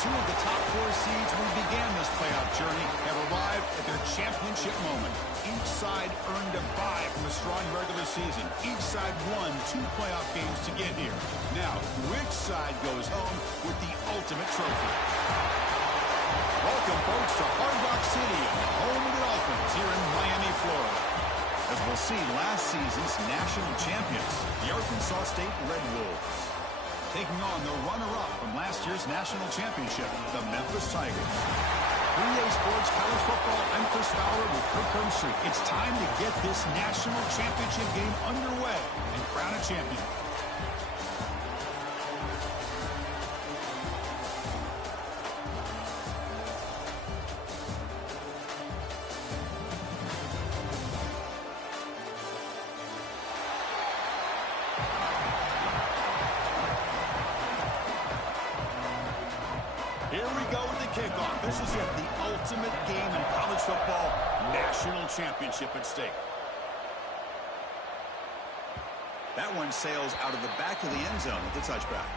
Two of the top 4 seeds who began this playoff journey have arrived at their championship moment. Each side earned a bye from a strong regular season. Each side won 2 playoff games to get here. Now, which side goes home with the ultimate trophy? Welcome, folks, to Hard Rock City, home of the Dolphins here in Miami, Florida. As we'll see, last season's national champions, the Arkansas State Red Wolves, taking on the runner-up from last year's national championship, the Memphis Tigers. 3A Sports College Football, I'm Chris Fowler with Kirk Herbstreit. It's time to get this national championship game underway and crown a champion. Here we go with the kickoff. This is it, the ultimate game in college football, national championship at stake. That one sails out of the back of the end zone with the touchback.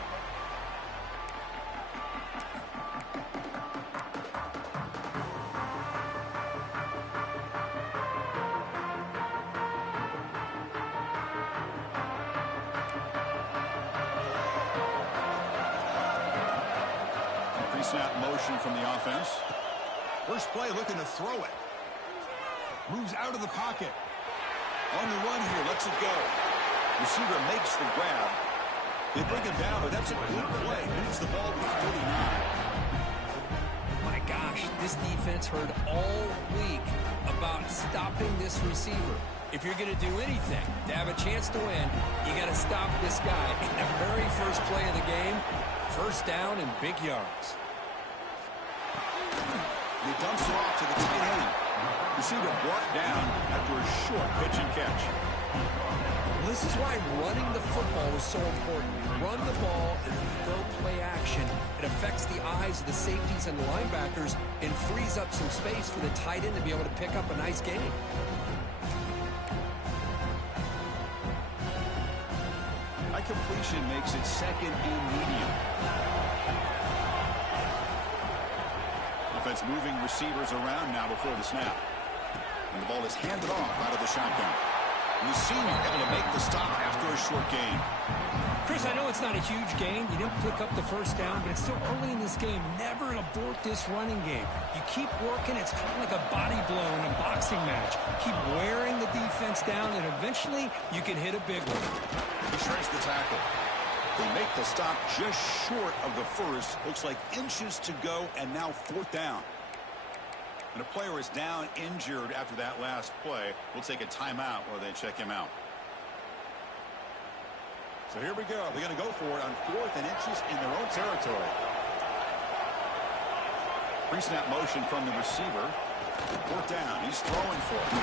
Snap motion from the offense. First play looking to throw it. Moves out of the pocket. On the run here, lets it go. Receiver makes the grab. They bring him down, but that's a good play. Moves the ball to 49. My gosh, this defense heard all week about stopping this receiver. If you're going to do anything to have a chance to win, you got to stop this guy. In the very first play of the game, first down and big yards. He dumps it off to the tight end. Receiver brought down after a short pitch and catch. Well, this is why running the football is so important. You run the ball and then you go play action. It affects the eyes of the safeties and the linebackers and frees up some space for the tight end to be able to pick up a nice gain. High completion makes it second and medium. Offense moving receivers around now before the snap. And the ball is handed off out of the shotgun. And the senior able to make the stop after a short gain. Chris, I know it's not a huge gain. You didn't pick up the first down, but it's still early in this game. Never abort this running game. You keep working. It's kind of like a body blow in a boxing match. Keep wearing the defense down, and eventually you can hit a big one. He shreds the tackle. They make the stop just short of the first. Looks like inches to go, and now 4th down. And a player is down injured after that last play. We'll take a timeout while they check him out. So here we go. They're going to go for it on 4th and inches in their own territory. Pre-snap motion from the receiver. 4th down. He's throwing for it.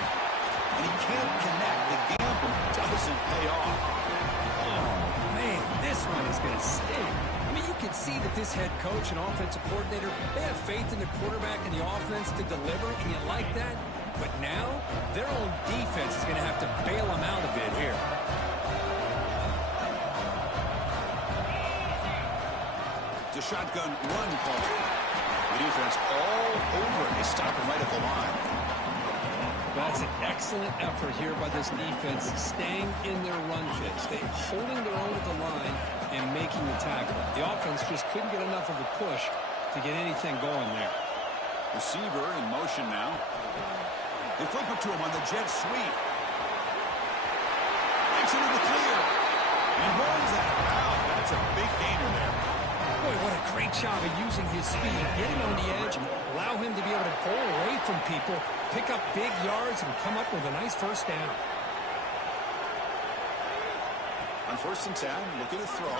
And he can't connect. The gamble doesn't pay off. Man, this one is going to sting. I mean, you can see that this head coach and offensive coordinator, they have faith in the quarterback and the offense to deliver, and you like that. But now, their own defense is going to have to bail them out a bit here. It's a shotgun run call. The defense all over it. They stop him right at the line. That's an excellent effort here by this defense, staying in their run fit, holding their own at the line and making the tackle. The offense just couldn't get enough of a push to get anything going there. Receiver in motion now. They flip it to him on the jet sweep. Makes it in the clear. And he runs that out. That's a big gainer there. Boy, what a great job of using his speed, get him on the edge, and allow him to be able to pull away from people, pick up big yards, and come up with a nice first down. On 1st and 10, looking to throw.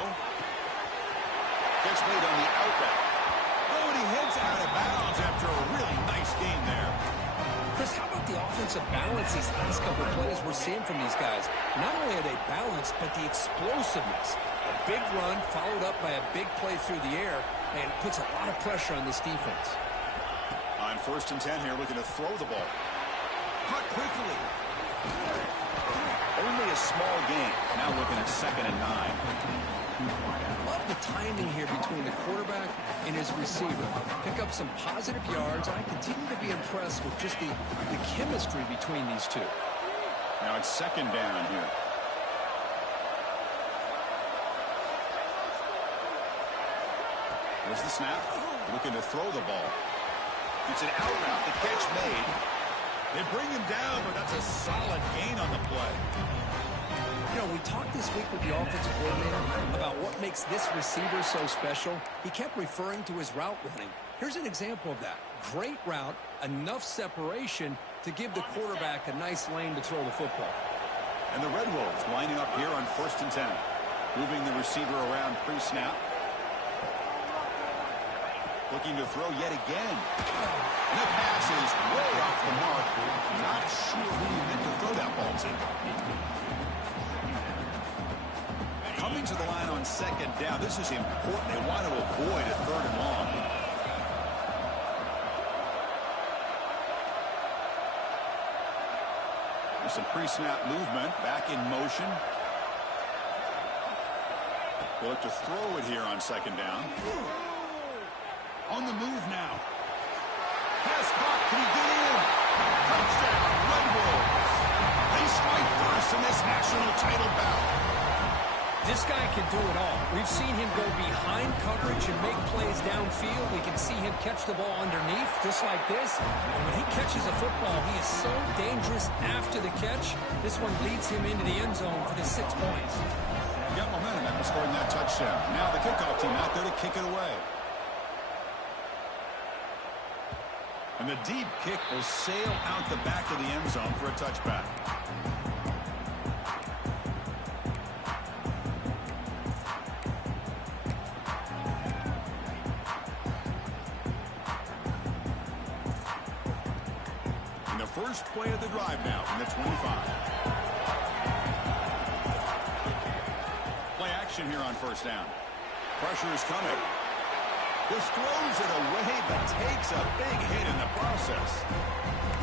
Catch made on the outlet. Oh, and he heads out of bounds after a really nice game there. Chris, how about the offensive balance these last couple of plays we're seeing from these guys? Not only are they balanced, but the explosiveness. A big run followed up by a big play through the air, and puts a lot of pressure on this defense. On 1st and 10 here, looking to throw the ball. Cut quickly. Only a small gain. Now looking at 2nd and 9. Love the timing here between the quarterback and his receiver. Pick up some positive yards. I continue to be impressed with just the chemistry between these two. Now it's 2nd down here. There's the snap. Looking to throw the ball. It's an out route. The catch made. They bring him down, but that's a solid gain on the play. You know, we talked this week with the offensive coordinator about what makes this receiver so special. He kept referring to his route running. Here's an example of that. Great route, enough separation to give the quarterback a nice lane to throw the football. And the Red Wolves lining up here on 1st and 10. Moving the receiver around pre-snap. Looking to throw yet again. And the pass is way off the mark. Not sure who he meant to throw that ball to. Coming to the line on 2nd down. This is important. They want to avoid a 3rd and long. There's some pre-snap movement. Back in motion. They look to throw it here on 2nd down. On the move now. Pass caught. Can he get in? Touchdown, Red Wolves. They strike first in this national title bout. This guy can do it all. We've seen him go behind coverage and make plays downfield. We can see him catch the ball underneath, just like this. And when he catches a football, he is so dangerous after the catch. This one leads him into the end zone for the 6 points. Got momentum after scoring that touchdown. Now the kickoff team out there to kick it away. And the deep kick will sail out the back of the end zone for a touchback. And the first play of the drive now from the 25. Play action here on 1st down. Pressure is coming. This throws it away, but takes a big hit in the process.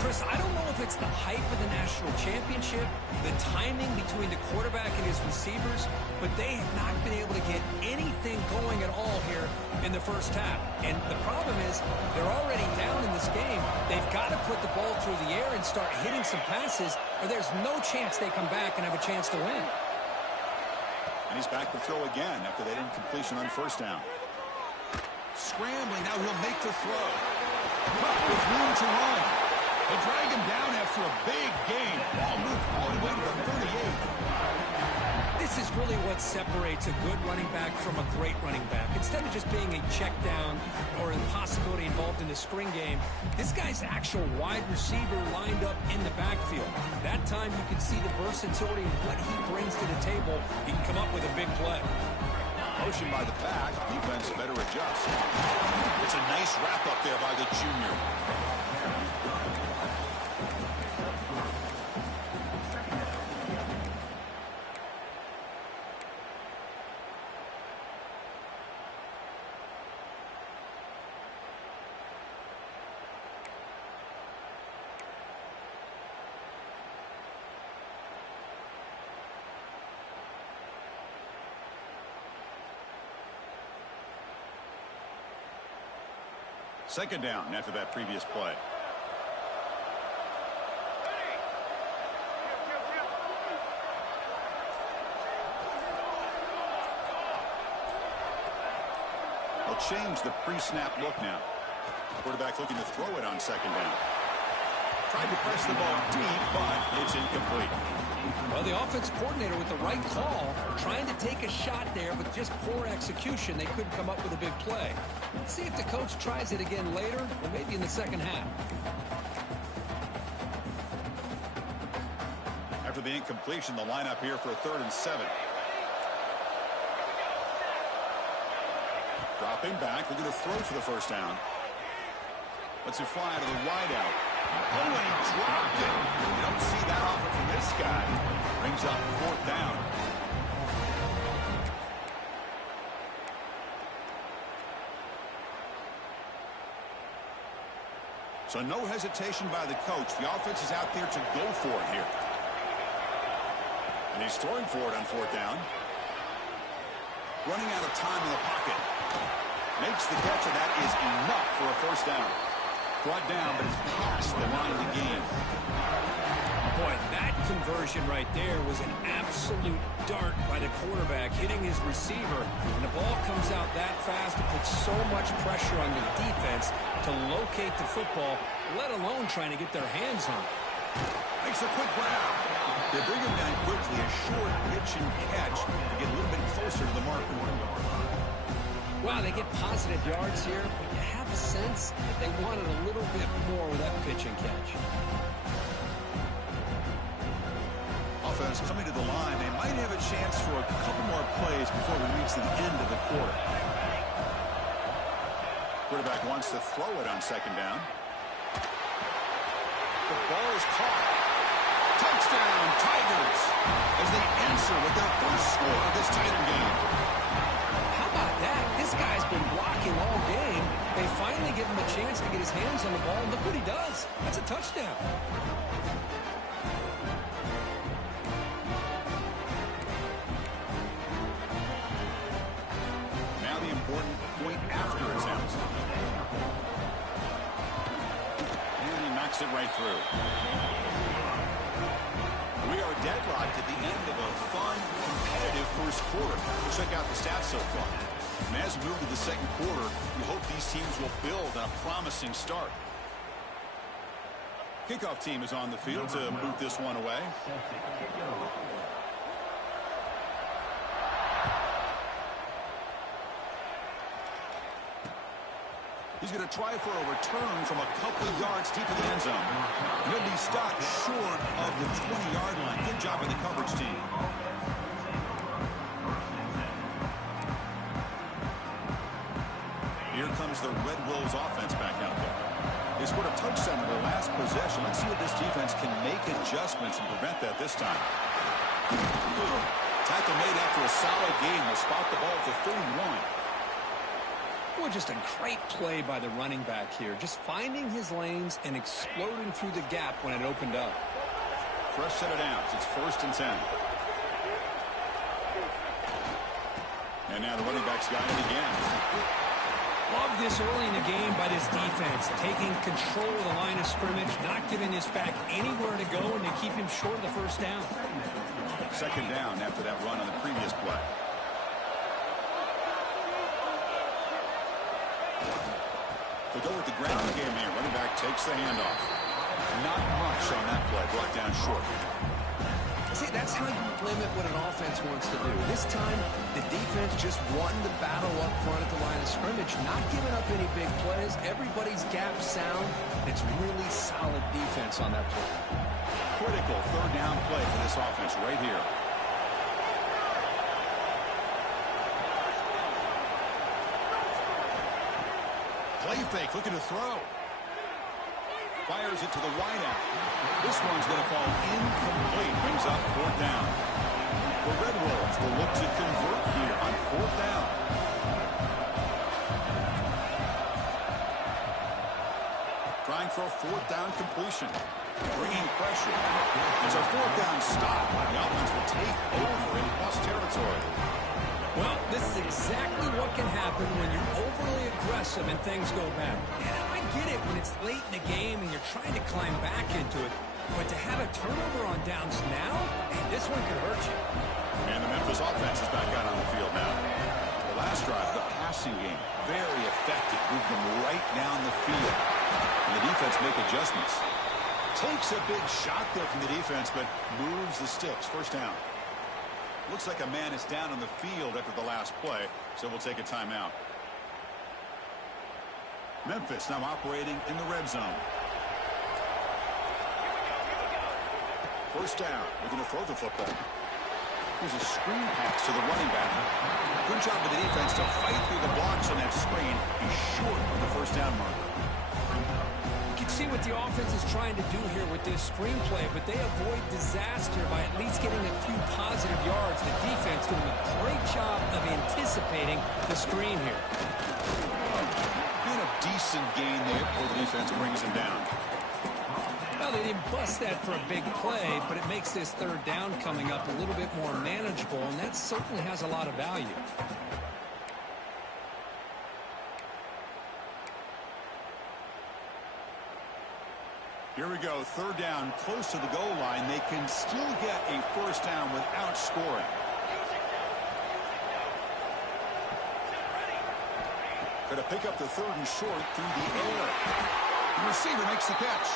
Chris, I don't know if it's the hype of the national championship, the timing between the quarterback and his receivers, but they have not been able to get anything going at all here in the first half. And the problem is they're already down in this game. They've got to put the ball through the air and start hitting some passes, or there's no chance they come back and have a chance to win. And he's back to throw again after that incompletion on 1st down. Scrambling, now he'll make the throw. With room to run. They drag him down after a big gain. Ball moved all the way to the 38. This is really what separates a good running back from a great running back. Instead of just being a check down or a possibility involved in the screen game, this guy's actual wide receiver lined up in the backfield. That time you can see the versatility of what he brings to the table. He can come up with a big play. Motion by the back. Defense better adjust. It's a nice wrap up there by the junior. Second down after that previous play. They'll change the pre-snap look now. Quarterback looking to throw it on 2nd down. Tried to press the ball deep, but it's incomplete. Well, the offensive coordinator with the right call, trying to take a shot there, but just poor execution. They couldn't come up with a big play. Let's see if the coach tries it again later, or maybe in the second half. After the incompletion, the lineup here for a 3rd and 7. Dropping back, looking to throw for the 1st down. Lets it fly to the wideout. Oh, and he dropped it. You don't see that often from this guy. Brings up 4th down. So no hesitation by the coach. The offense is out there to go for it here. And he's throwing for it on fourth down. Running out of time in the pocket. Makes the catch, and that is enough for a first down. Brought down, but it's past the line of the game. Boy, that conversion right there was an absolute dart by the quarterback, hitting his receiver. And the ball comes out that fast, it puts so much pressure on the defense to locate the football, let alone trying to get their hands on it. Makes a quick grab. They bring him down quickly, a short pitch and catch to get a little bit closer to the marker. Wow, they get positive yards here, but you have a sense that they wanted a little bit more with that pitch and catch. Offense coming to the line. They might have a chance for a couple more plays before we reach the end of the quarter. Quarterback wants to throw it on second down. The ball is caught. Touchdown, Tigers, as they answer with their first score of this Tiger game. How about that? This guy's been blocking all game. They finally give him a chance to get his hands on the ball. Look what he does. That's a touchdown. Now the important point after attempt. And he knocks it right through. We are deadlocked at the end of a fun, competitive first quarter. Check out the stats so far. And as we move to the second quarter, we hope these teams will build on a promising start. Kickoff team is on the field to boot this one away. He's going to try for a return from a couple of yards deep in the end zone. He'll be stopped short of the 20-yard line. Good job by the coverage team. Here comes the Red Wolves offense back out there. They scored a touchdown in their last possession. Let's see if this defense can make adjustments and prevent that this time. Tackle made after a solid game. They'll spot the ball at the 31. Well, just a great play by the running back here. Just finding his lanes and exploding through the gap when it opened up. Fresh set of downs. It's 1st and 10. And now the running back's got it again. Love this early in the game by this defense. Taking control of the line of scrimmage, not giving this back anywhere to go, and to keep him short of the first down. Second down after that run on the previous play. They go with the ground game here. Running back takes the handoff. Not much on that play. Brought down short. See, that's how you limit what an offense wants to do. This time, the defense just wanting to battle up front at the line of scrimmage, not giving up any big plays. Everybody's gap sound. It's really solid defense on that play. Critical third down play for this offense right here. Play fake, looking to throw. Fires it to the wideout. This one's going to fall incomplete. Brings up fourth down. The Red Wolves will look to convert here on fourth down. Trying for a fourth down completion. Bringing pressure. It's a fourth down stop. The offense will take over in plus territory. Well, this is exactly what can happen when you're overly aggressive and things go bad. And I get it when it's late in the game and you're trying to climb back into it. But to have a turnover on downs now, hey, this one could hurt you. And the Memphis offense is back out on the field now. The last drive, the passing game, very effective. Moved them right down the field. And the defense make adjustments. Takes a big shot there from the defense, but moves the sticks. First down. Looks like a man is down on the field after the last play, so we'll take a timeout. Memphis now operating in the red zone. First down. They're going to throw the football. Here's a screen pass to the running back. Good job of the defense to fight through the blocks on that screen. He's short of the first down marker. You can see what the offense is trying to do here with this screenplay, but they avoid disaster by at least getting a few positive yards. The defense doing a great job of anticipating the screen here. And a decent gain there before the defense brings him down. Well, they didn't bust that for a big play, but it makes this third down coming up a little bit more manageable, and that certainly has a lot of value. Here we go, third down, close to the goal line. They can still get a first down without scoring. Going to pick up the third and short through the air. The receiver makes the catch.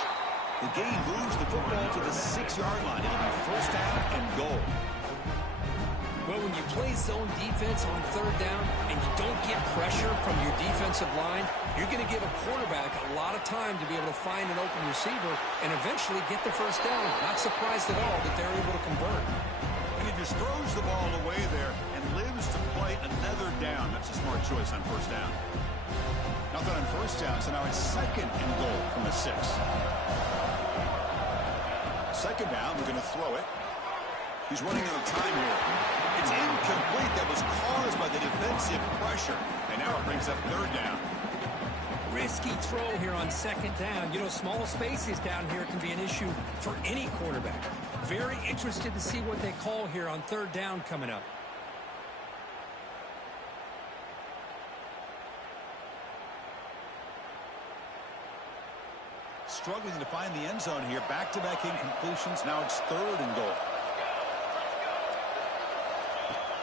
The gain moves the football to the 6-yard line. It'll be first down and goal. Well, when you play zone defense on third down and you don't get pressure from your defensive line, you're going to give a quarterback a lot of time to be able to find an open receiver and eventually get the first down. Not surprised at all that they're able to convert. And he just throws the ball away there and lives to play another down. That's a smart choice on first down. Nothing on first down, so now it's second and goal from the 6. Second down, we're going to throw it. He's running out of time here. It's incomplete. That was caused by the defensive pressure. And now it brings up third down. Risky throw here on second down. You know, small spaces down here can be an issue for any quarterback. Very interested to see what they call here on third down coming up. Struggling to find the end zone here. Back-to-back incompletions. Now it's third and goal.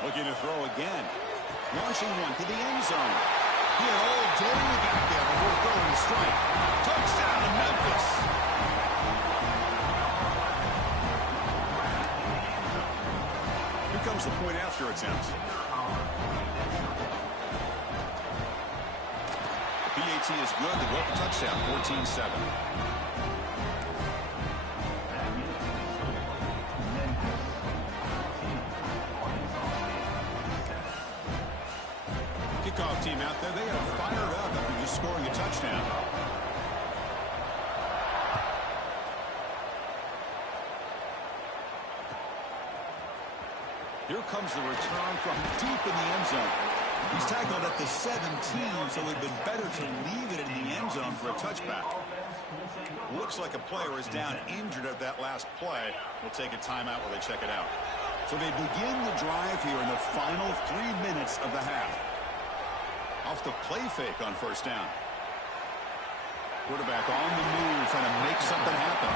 Looking to throw again. Launching one to the end zone. He had all day back there before throwing a strike. Touchdown, Memphis. Here comes the point after attempt. The PAT is good. They go up a touchdown, 14-7. Kickoff team out there, they got fired up after just scoring a touchdown. Here comes the return from deep in the end zone. He's tackled at the 17, so it would have been better to leave it in the end zone for a touchback. Looks like a player is down injured at that last play. We'll take a timeout while they check it out. So they begin the drive here in the final 3 minutes of the half. Off the play fake on first down. Quarterback on the move, trying to make something happen.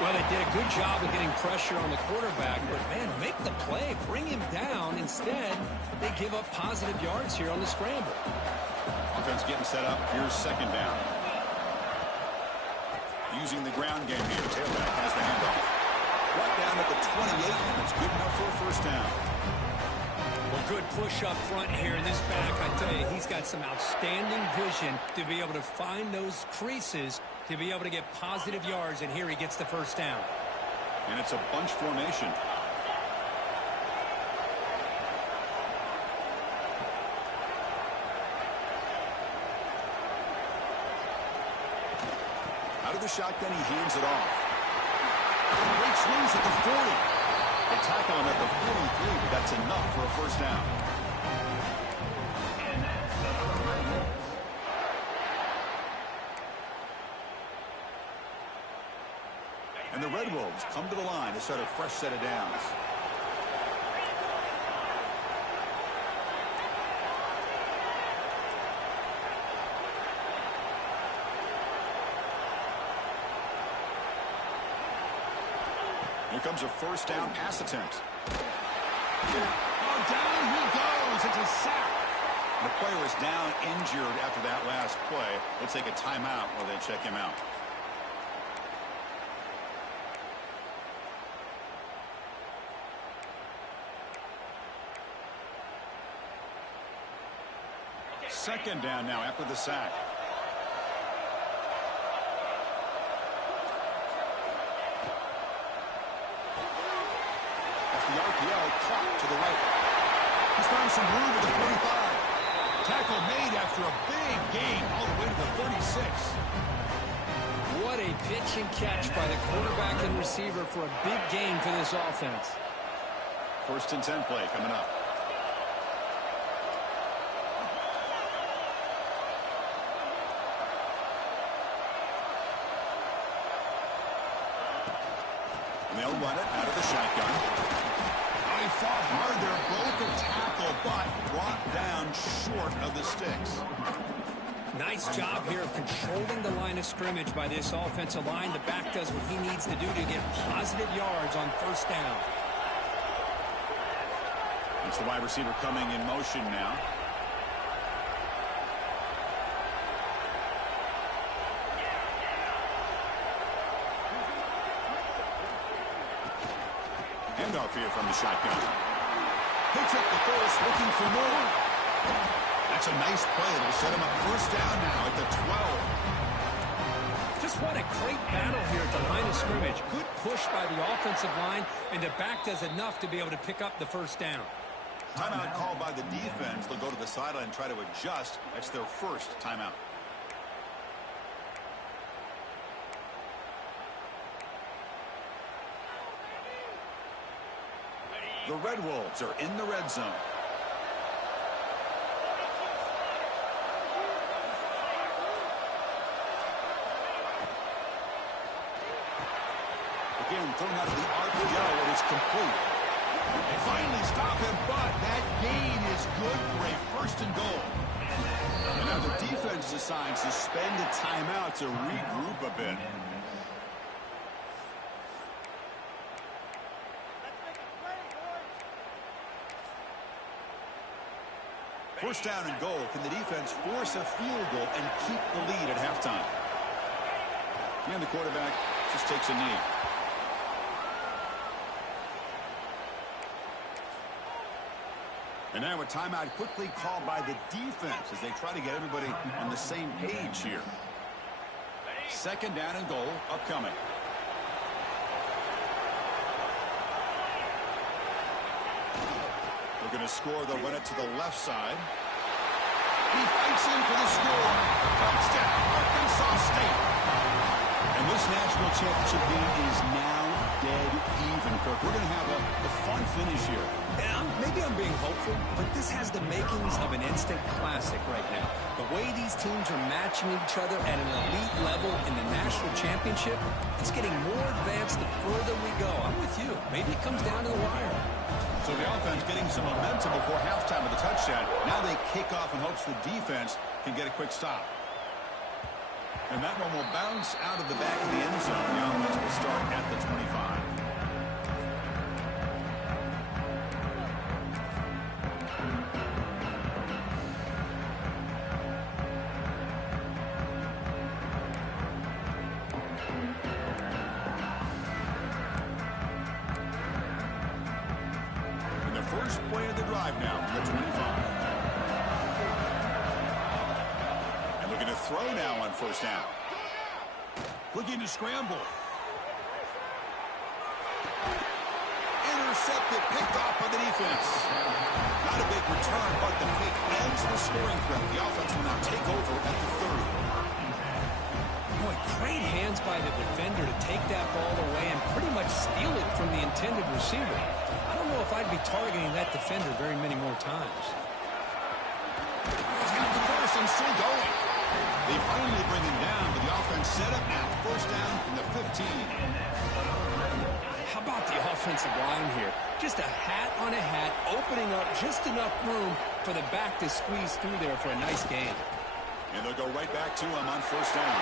Well, they did a good job of getting pressure on the quarterback, but, man, make the play, bring him down. Instead, they give up positive yards here on the scramble. Offense getting set up. Here's second down. Using the ground game here. Tailback has the handoff. Brought down at the 28, and it's good enough for a first down. Well, good push up front here in this back. I tell you, he's got some outstanding vision to be able to find those creases, to be able to get positive yards, and here he gets the first down. And it's a bunch formation. Out of the shotgun, he hands it off. Great swings at the 40. They tackle him at the 43, but that's enough for a first down. And the Red Wolves come to the line to start a fresh set of downs. Here comes a first down pass attempt. Oh, down he goes. It's a sack. The player is down injured after that last play. They'll take a timeout while they check him out. Second down now after the sack. The RPO caught to the right. He's found some room at the 45. Tackle made after a big gain all the way to the 36. What a pitch and catch by the quarterback and receiver for a big gain for this offense. First and 10 play coming up. they'll run it out of the shotgun. They fought hard there, broke a tackle, but brought down short of the sticks. Nice job here of controlling the line of scrimmage by this offensive line. The back does what he needs to do to get positive yards on first down. It's the wide receiver coming in motion now. Handoff here from the shotgun. Picks up the first, looking for more. That's a nice play. It'll set him up first down now at the 12. Just what a great battle here at the line of scrimmage. Good push by the offensive line, and the back does enough to be able to pick up the first down. Timeout called by the defense. They'll go to the sideline and try to adjust. That's their first timeout. The Red Wolves are in the red zone. Again, throwing out the RPO. It is complete. They finally stop him, but that gain is good for a first and goal. And now the defense decides to spend a timeout to regroup a bit. First down and goal. Can the defense force a field goal and keep the lead at halftime? And the quarterback just takes a knee. And now a timeout quickly called by the defense as they try to get everybody on the same page here. Second down and goal upcoming. They're going to score. They'll run it to the left side. He fights in for the score. Touchdown, Arkansas State. And this national championship game is now dead even, Kirk. We're going to have a fun finish here. Yeah, maybe I'm being hopeful, but this has the makings of an instant classic right now. The way these teams are matching each other at an elite level in the national championship, it's getting more advanced the further we go. I'm with you. Maybe it comes down to the wire. So the offense getting some momentum before halftime with the touchdown. Now they kick off in hopes the defense can get a quick stop. And that one will bounce out of the back of the end zone. The offense will start at the 25. And the first play of the drive now from the 25. Throw now on first down. Looking to scramble. Intercepted, picked off by the defense. Not a big return, but the pick ends the scoring threat. The offense will now take over at the 30. Boy, great hands by the defender to take that ball away and pretty much steal it from the intended receiver. I don't know if I'd be targeting that defender very many more times. He's got the first and still going. They finally bring him down, but the offense set up now. First down from the 15. How about the offensive line here? Just a hat on a hat, opening up just enough room for the back to squeeze through there for a nice gain. And they'll go right back to him on first down.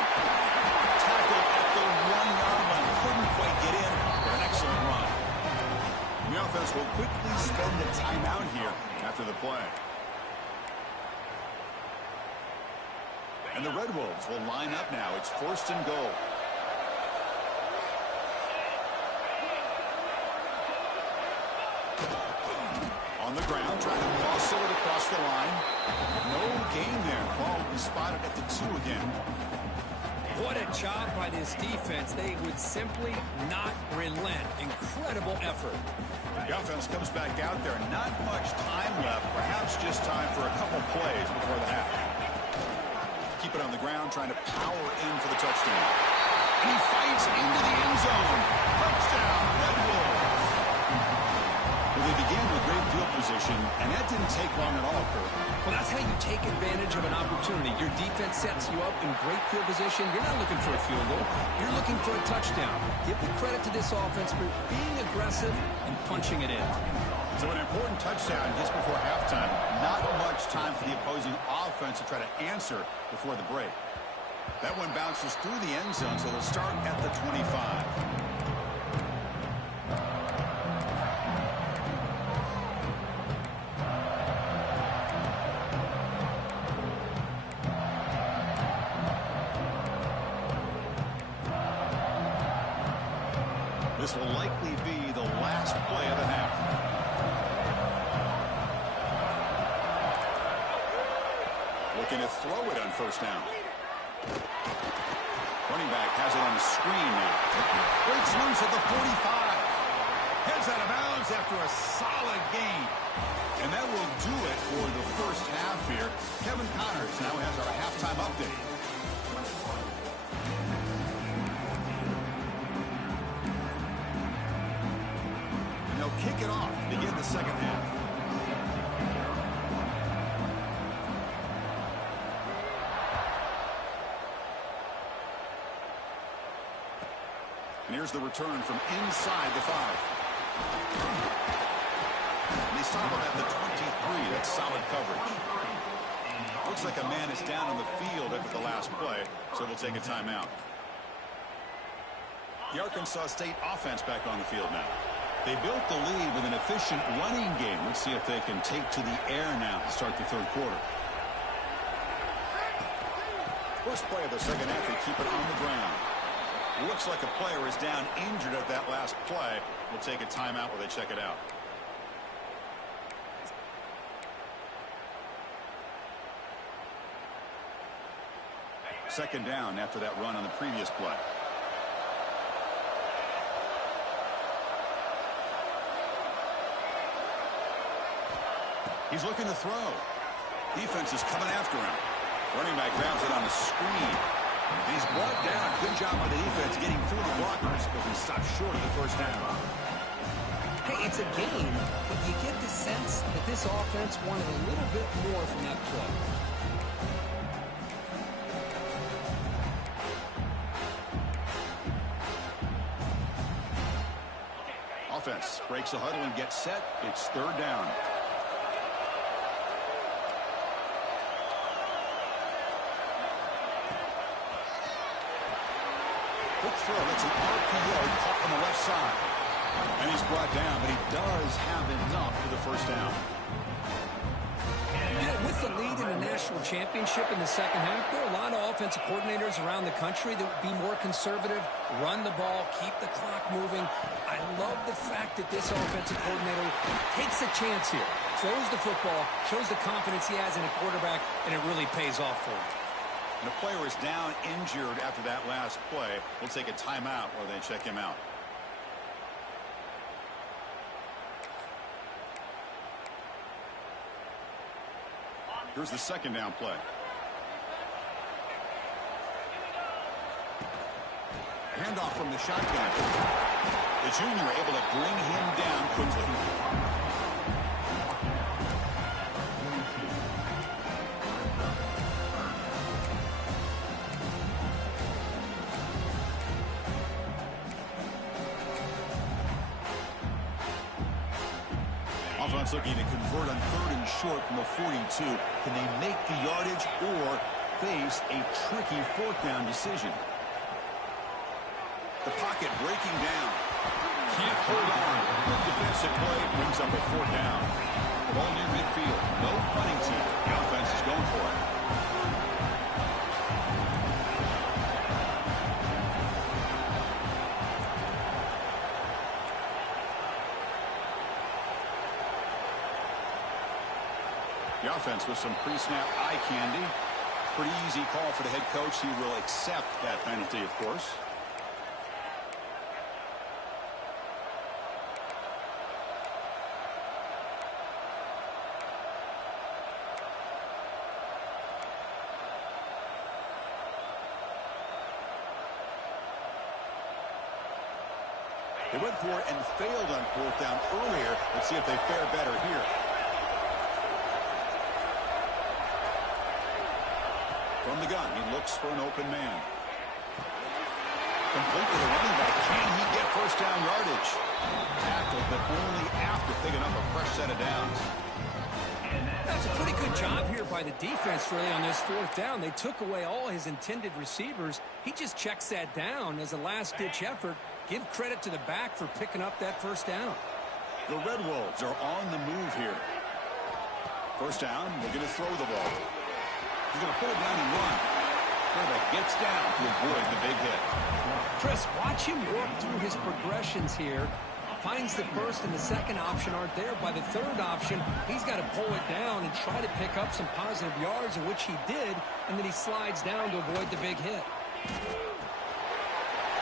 Tackle at the 1-yard line. Couldn't quite get in, but an excellent run. And the offense will quickly spend a timeout here after the play. And the Red Wolves will line up now. It's first and goal. On the ground, trying to muscle it across the line. No gain there. Ball is spotted at the 2 again. What a job by this defense. They would simply not relent. Incredible effort. The offense comes back out there. Not much time left. Perhaps just time for a couple plays before the half. Keep it on the ground, trying to power in for the touchdown. He fights into the end zone. Touchdown, Red Wolves. Well, they began with great field position, and that didn't take long at all, Kurt. Well, that's how you take advantage of an opportunity. Your defense sets you up in great field position. You're not looking for a field goal. You're looking for a touchdown. Give the credit to this offense for being aggressive and punching it in. So an important touchdown just before halftime. Not much time for the opposing offense to try to answer before the break. That one bounces through the end zone, so they'll start at the 25. This will likely be the last play of the half. Looking to throw it on first down. Running back has it on the screen now. Breaks loose at the 45. Heads out of bounds after a solid gain. And that will do it for the first half here. Kevin Connors now has our halftime update. Kick it off to begin the second half. And here's the return from inside the 5. And they stop him at the 23. That's solid coverage. Looks like a man is down on the field after the last play, so they'll take a timeout. The Arkansas State offense back on the field now. They built the lead with an efficient running game. Let's see if they can take to the air now to start the third quarter. First play of the second half, they keep it on the ground. Looks like a player is down injured at that last play. We'll take a timeout while they check it out. Second down after that run on the previous play. He's looking to throw. Defense is coming after him. Running back grabs it on the screen. And he's brought down. Good job by the defense getting through the blockers, but he stopped short of the first down. Hey, it's a game, but you get the sense that this offense wanted a little bit more from that play. Offense breaks the huddle and gets set. It's third down. Quick throw. That's an RPO caught on the left side. And he's brought down, but he does have enough for the first down. You know, with the lead in the national championship in the second half, there are a lot of offensive coordinators around the country that would be more conservative, run the ball, keep the clock moving. I love the fact that this offensive coordinator takes a chance here, throws the football, shows the confidence he has in a quarterback, and it really pays off for him. And the player is down injured after that last play. We'll take a timeout while they check him out. Here's the second down play. Handoff from the shotgun. The junior able to bring him down quickly. Offense looking to convert on third and short from the 42. Can they make the yardage or face a tricky fourth down decision? The pocket breaking down. Can't hold on. Good defensive play brings up a fourth down. Ball near midfield. No punting team. The offense is going for it. The offense with some pre-snap eye candy. Pretty easy call for the head coach. He will accept that penalty, of course. They went for it and failed on fourth down earlier. Let's see if they fare better here. From the gun, he looks for an open man. Complete to the running back. Can he get first down yardage? Tackled, but only after picking up a fresh set of downs. That's a pretty good job here by the defense, really, on this fourth down. They took away all his intended receivers. He just checks that down as a last-ditch effort. Give credit to the back for picking up that first down. The Red Wolves are on the move here. First down, they're going to throw the ball. He's going to pull it down and run. Quarterback gets down to avoid the big hit. Chris, watch him work through his progressions here. Finds the first and the second option aren't there. By the third option, he's got to pull it down and try to pick up some positive yards, in which he did, and then he slides down to avoid the big hit.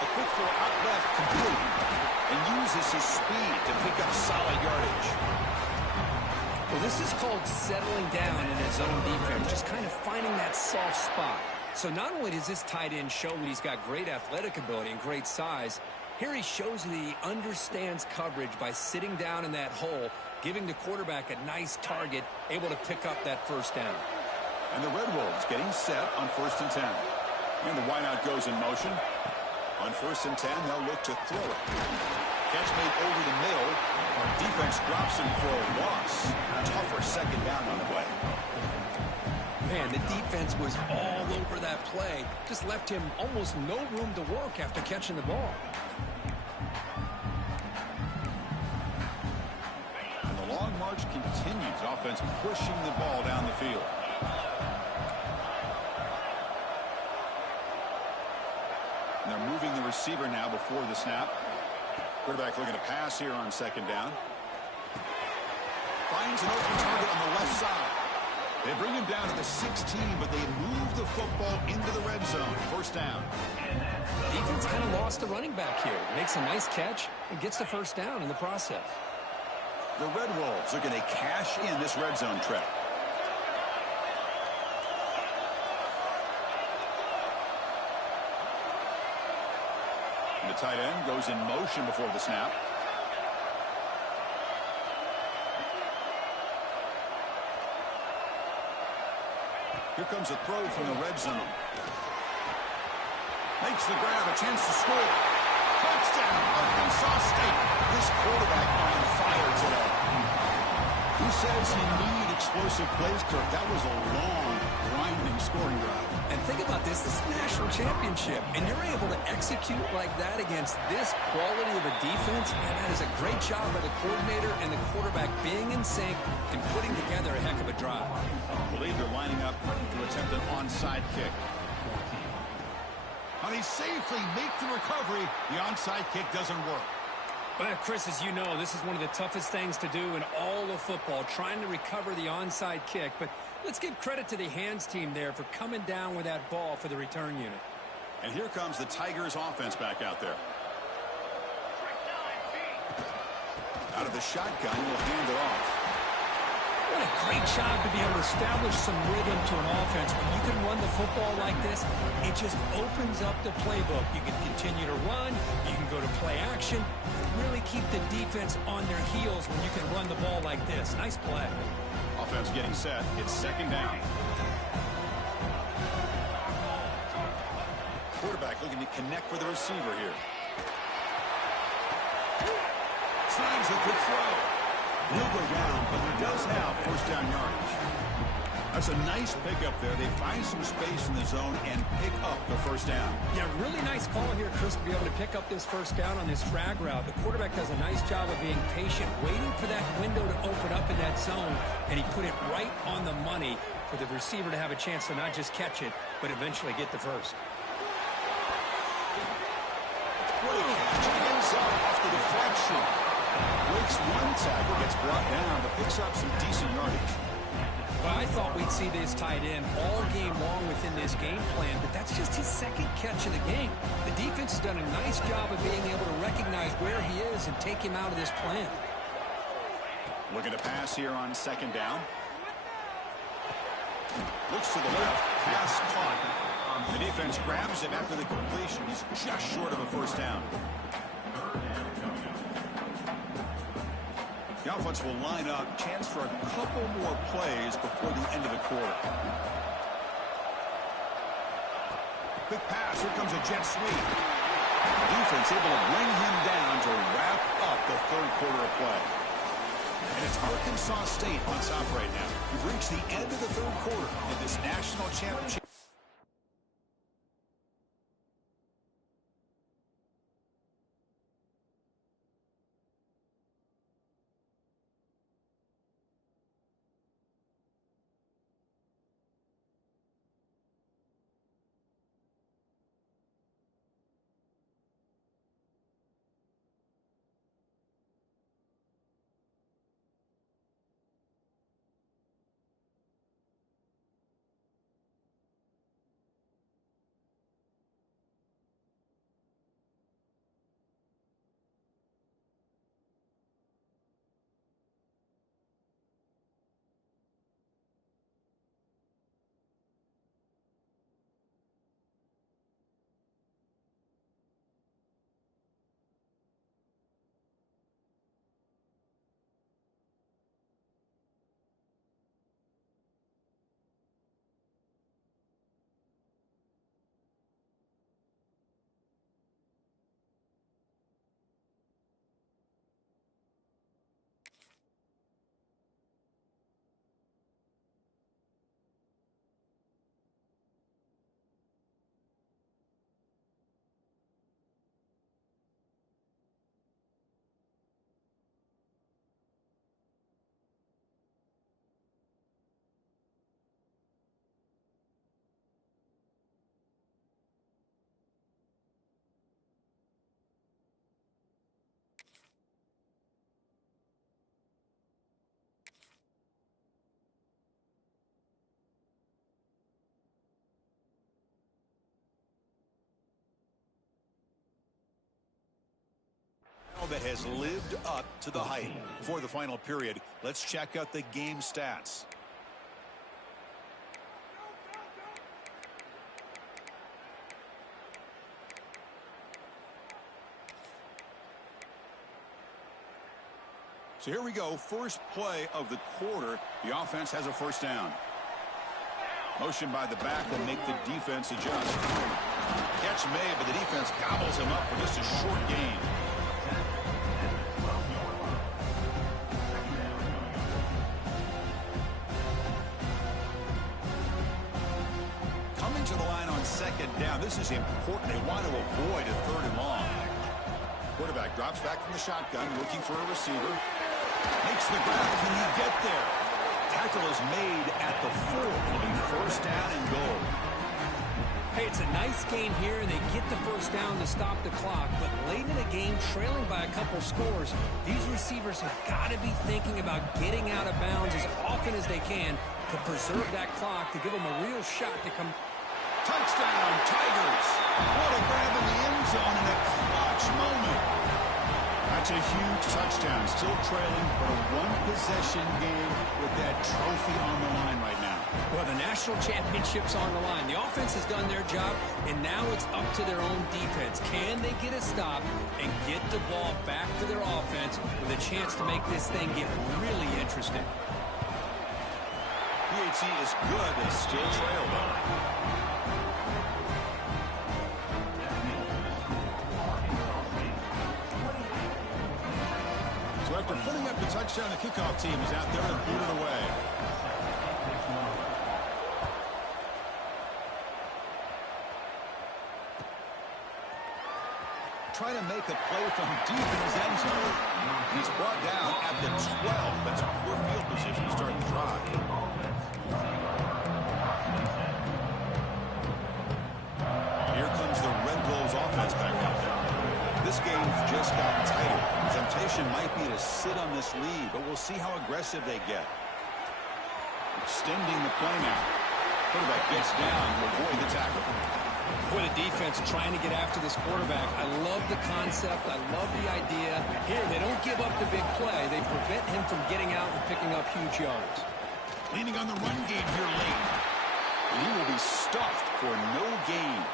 A quick throw out left complete, and uses his speed to pick up solid yardage. Well, this is called settling down in his own defense, just kind of finding that soft spot. So not only does this tight end show that he's got great athletic ability and great size, here he shows that he understands coverage by sitting down in that hole, giving the quarterback a nice target, able to pick up that first down. And the Red Wolves getting set on 1st and 10. And the wideout goes in motion. On 1st and 10, they'll look to throw it. Catch made over the middle. Our defense drops him for a loss. Tougher second down on the way. Man, the defense was all over that play. Just left him almost no room to work after catching the ball. And the long march continues. Offense pushing the ball down the field. And they're moving the receiver now before the snap. Quarterback looking to pass here on 2nd down. Finds an open target on the left side. They bring him down to the 16, but they move the football into the red zone. 1st down. Defense kind of lost the running back here. Makes a nice catch and gets the first down in the process. The Red Wolves are going to cash in this red zone trap. And the tight end goes in motion before the snap. Here comes a throw from the red zone. Makes the grab, a chance to score. Touchdown, Arkansas State. This quarterback on fire today. Who says he need explosive plays, Kirk? That was a long, grinding scoring drive. And think about this. This is a national championship, and you're able to execute like that against this quality of a defense, and that is a great job by the coordinator and the quarterback being in sync and putting together a heck of a drive. I believe they're lining up to attempt an onside kick. Now they safely make the recovery. The onside kick doesn't work. Well, Chris, as you know, this is one of the toughest things to do in all of football, trying to recover the onside kick. But let's give credit to the hands team there for coming down with that ball for the return unit. And here comes the Tigers offense back out there. Out of the shotgun, will hand it off. What a great job to be able to establish some rhythm to an offense. When you can run the football like this, it just opens up the playbook. You can continue to run. You can go to play action. Really keep the defense on their heels when you can run the ball like this. Nice play. Offense getting set. It's 2nd down. Quarterback looking to connect with the receiver here. Snags a good throw. He'll go down, but he does have 1st down yardage. That's a nice pickup there. They find some space in the zone and pick up the 1st down. Yeah, really nice call here, Chris, to be able to pick up this 1st down on this drag route. The quarterback does a nice job of being patient, waiting for that window to open up in that zone, and he put it right on the money for the receiver to have a chance to not just catch it, but eventually get the first. Great catch. Ends up off the deflection. Breaks one tackle, gets brought down, but picks up some decent yardage. Well, I thought we'd see this tight end all game long within this game plan, but that's just his 2nd catch of the game. The defense has done a nice job of being able to recognize where he is and take him out of this plan. Looking to pass here on 2nd down. Looks to the left, pass caught. The defense grabs him after the completion. He's just short of a 1st down. The offense will line up. Chance for a couple more plays before the end of the quarter. Quick pass. Here comes a jet sweep. Defense able to bring him down to wrap up the third quarter of play. And it's Arkansas State on top right now. We've reached the end of the third quarter in this national championship. That has lived up to the hype. For the final period, let's check out the game stats. So here we go. First play of the quarter. The offense has a first down. Motion by the back will make the defense adjust. Catch made, but the defense gobbles him up for just a short gain. To the line on second down. This is important. They want to avoid a third and long. Quarterback drops back from the shotgun, looking for a receiver. Makes the grab. Can he get there? Tackle is made at the 4. It'll be first down and goal. Hey, it's a nice game here, and they get the first down to stop the clock. But late in the game, trailing by a couple scores, these receivers have got to be thinking about getting out of bounds as often as they can to preserve that clock, to give them a real shot to come. Touchdown, Tigers. What a grab in the end zone in a clutch moment. That's a huge touchdown. Still trailing, but a one-possession game with that trophy on the line right now. Well, the national championship's on the line. The offense has done their job, and now it's up to their own defense. Can they get a stop and get the ball back to their offense with a chance to make this thing get really interesting? PHC is good. They still trail, though. After putting up the touchdown, the kickoff team is out there to boot it away. Trying to make a play from deep in his end zone. He's brought down at the 12. That's poor field position to start the drive. Here comes the Red Wolves offense back out there. This game just got tighter. The temptation might be to sit on this lead, but we'll see how aggressive they get. Extending the play now. Quarterback gets down to avoid the tackle. For the defense trying to get after this quarterback, I love the concept. I love the idea. Here, they don't give up the big play. They prevent him from getting out and picking up huge yards. Leaning on the run game here late. And he will be stuffed for no gain.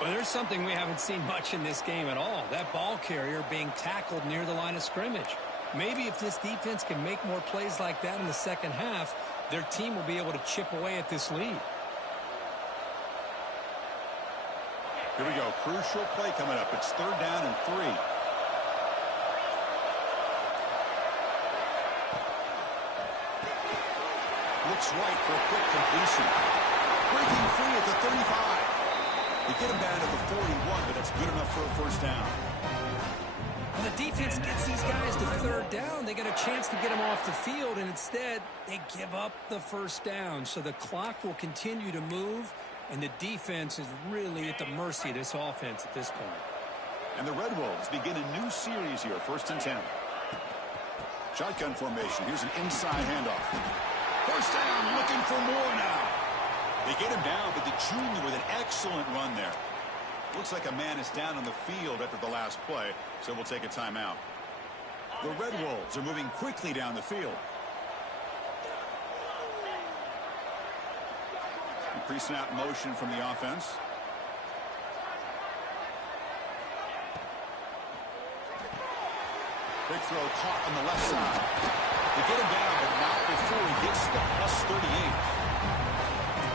Well, there's something we haven't seen much in this game at all. That ball carrier being tackled near the line of scrimmage. Maybe if this defense can make more plays like that in the second half, their team will be able to chip away at this lead. Here we go. Crucial play coming up. It's 3rd down and 3. Looks right for a quick completion. Breaking free at the 35. They get him down to the 41, but that's good enough for a 1st down. When the defense gets these guys to 3rd down, they get a chance to get them off the field, and instead they give up the 1st down. So the clock will continue to move, and the defense is really at the mercy of this offense at this point. And the Red Wolves begin a new series here, 1st and 10. Shotgun formation. Here's an inside handoff. 1st down, looking for more now. They get him down, but the junior with an excellent run there. Looks like a man is down on the field after the last play, so we'll take a timeout. The Red Wolves are moving quickly down the field. Pre-snap motion from the offense. Big throw caught on the left side. They get him down, but not before he gets the +38.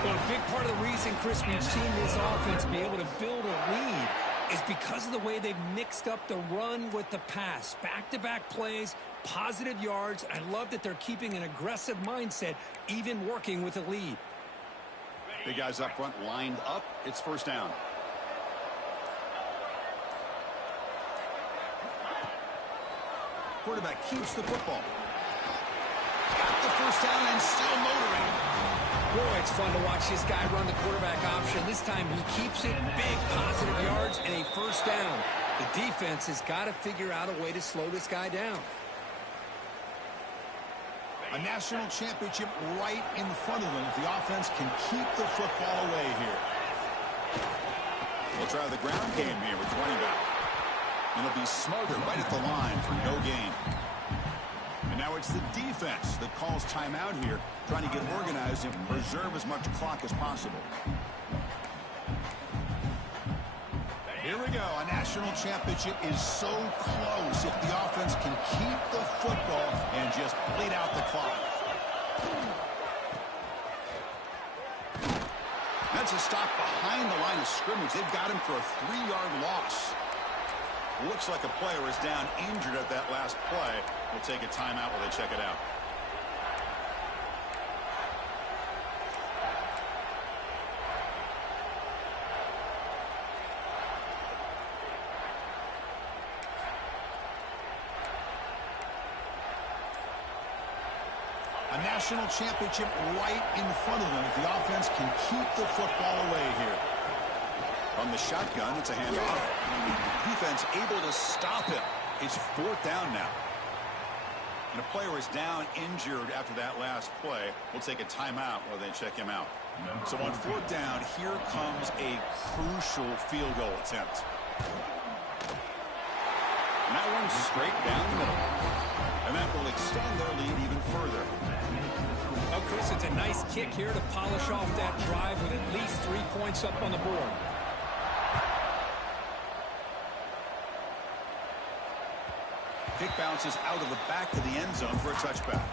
Well, a big part of the reason, Chris, we've seen this offense be able to build a lead is because of the way they've mixed up the run with the pass. Back-to-back plays, positive yards. I love that they're keeping an aggressive mindset, even working with a lead. Big guys up front lined up. It's 1st down. Quarterback keeps the football. Got the 1st down and still motoring. Boy, it's fun to watch this guy run the quarterback option. This time he keeps it, big positive yards, and a 1st down. The defense has got to figure out a way to slow this guy down. A national championship right in front of them if the offense can keep the football away here. We'll try the ground game here with running back. It'll be smothered right at the line for no gain. And now it's the defense that calls timeout here, trying to get organized and preserve as much clock as possible. Here we go. A national championship is so close if the offense can keep the football and just bleed out the clock. That's a stop behind the line of scrimmage. They've got him for a 3-yard loss. Looks like a player is down injured at that last play. We'll take a timeout while they check it out. A national championship right in front of them if the offense can keep the football away here. From the shotgun, it's a handoff. Defense able to stop him. It's 4th down now. And a player is down injured after that last play. We'll take a timeout while they check him out. So on 4th down, here comes a crucial field goal attempt. And that one's straight down the middle. And that will extend their lead even further. Oh, Chris, it's a nice kick here to polish off that drive with at least 3 points up on the board. Kick bounces out of the back of the end zone for a touchback.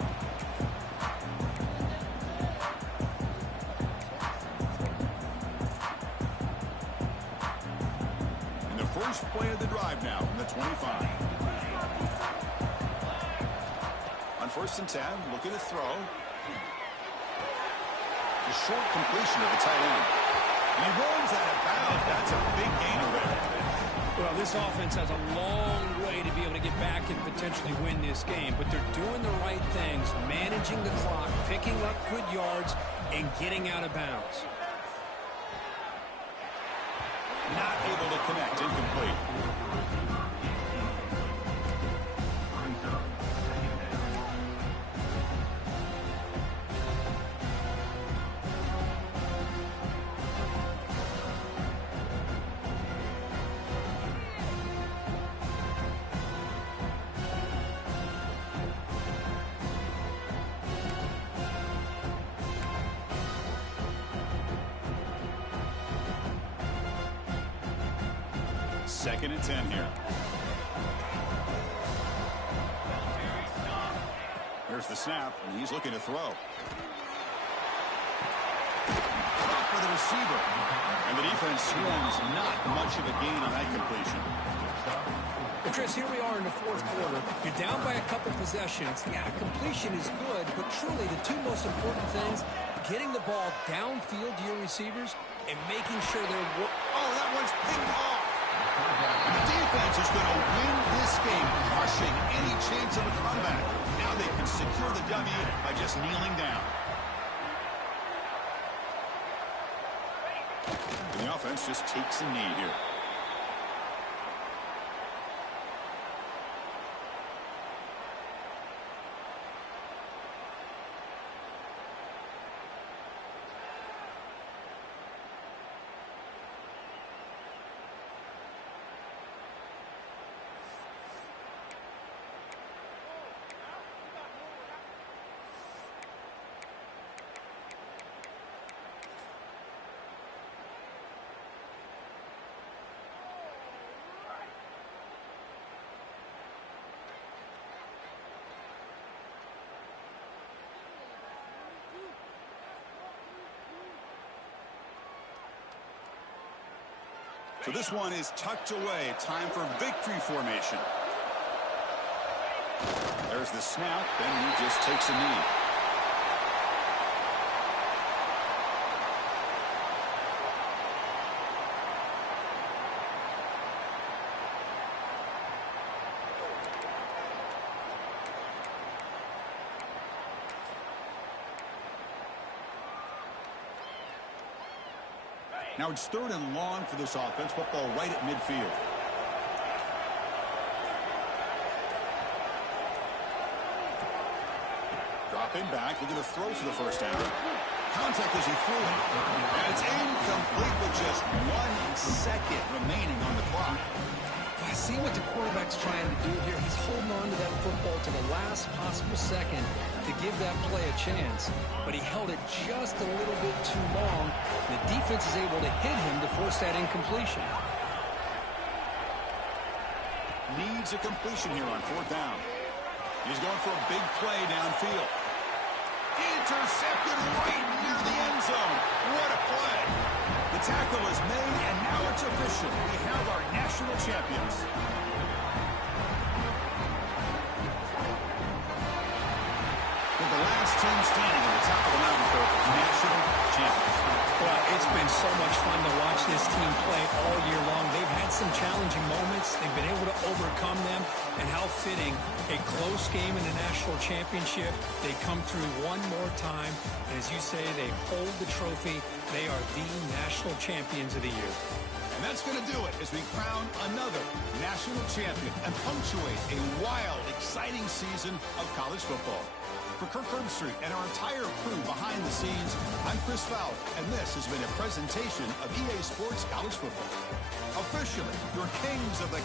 And the first play of the drive now from the 25. On 1st and 10, looking to throw. A short completion of the tight end. And he rolls out of bounds. That's a big gainer there. Well, this offense has a long way to be able to get back and potentially win this game, but they're doing the right things, managing the clock, picking up good yards, and getting out of bounds. Not able to connect, incomplete. Second and 10 here. Here's the snap, and he's looking to throw. With a receiver. And the defense swarms not much of a gain on that completion. Well, Chris, here we are in the fourth quarter. You're down by a couple possessions. Yeah, completion is good, but truly the two most important things, getting the ball downfield to your receivers and making sure they're... Oh, that one's picked off. The defense is going to win this game, crushing any chance of a comeback. Now they can secure the W by just kneeling down. And the offense just takes a knee here. So this one is tucked away. Time for victory formation. There's the snap, and he just takes a knee. Now it's 3rd and long for this offense. Football right at midfield. Dropping back. Looking to throw for the first down. Contact as he threw it. And it's incomplete with just 1 second remaining on the clock. I see what the quarterback's trying to do here. He's holding on to that football to the last possible second to give that play a chance. But he held it just a little bit too long. The defense is able to hit him to force that incompletion. Needs a completion here on 4th down. He's going for a big play downfield. Intercepted right near the end zone. What a play. The tackle is made, and now it's official. We have our national champions. With the last team standing at the top of the mountain for national champions. Well, it's been so much fun to watch this team play all year long. They've had some challenging moments. They've been able to overcome them. And how fitting, a close game in the national championship. They come through one more time. And as you say, they hold the trophy. They are the national champions of the year. And that's going to do it as we crown another national champion and punctuate a wild, exciting season of college football. For Kirk Herbstreit and our entire crew behind the scenes, I'm Chris Fowler, and this has been a presentation of EA Sports College Football. Officially, your kings of the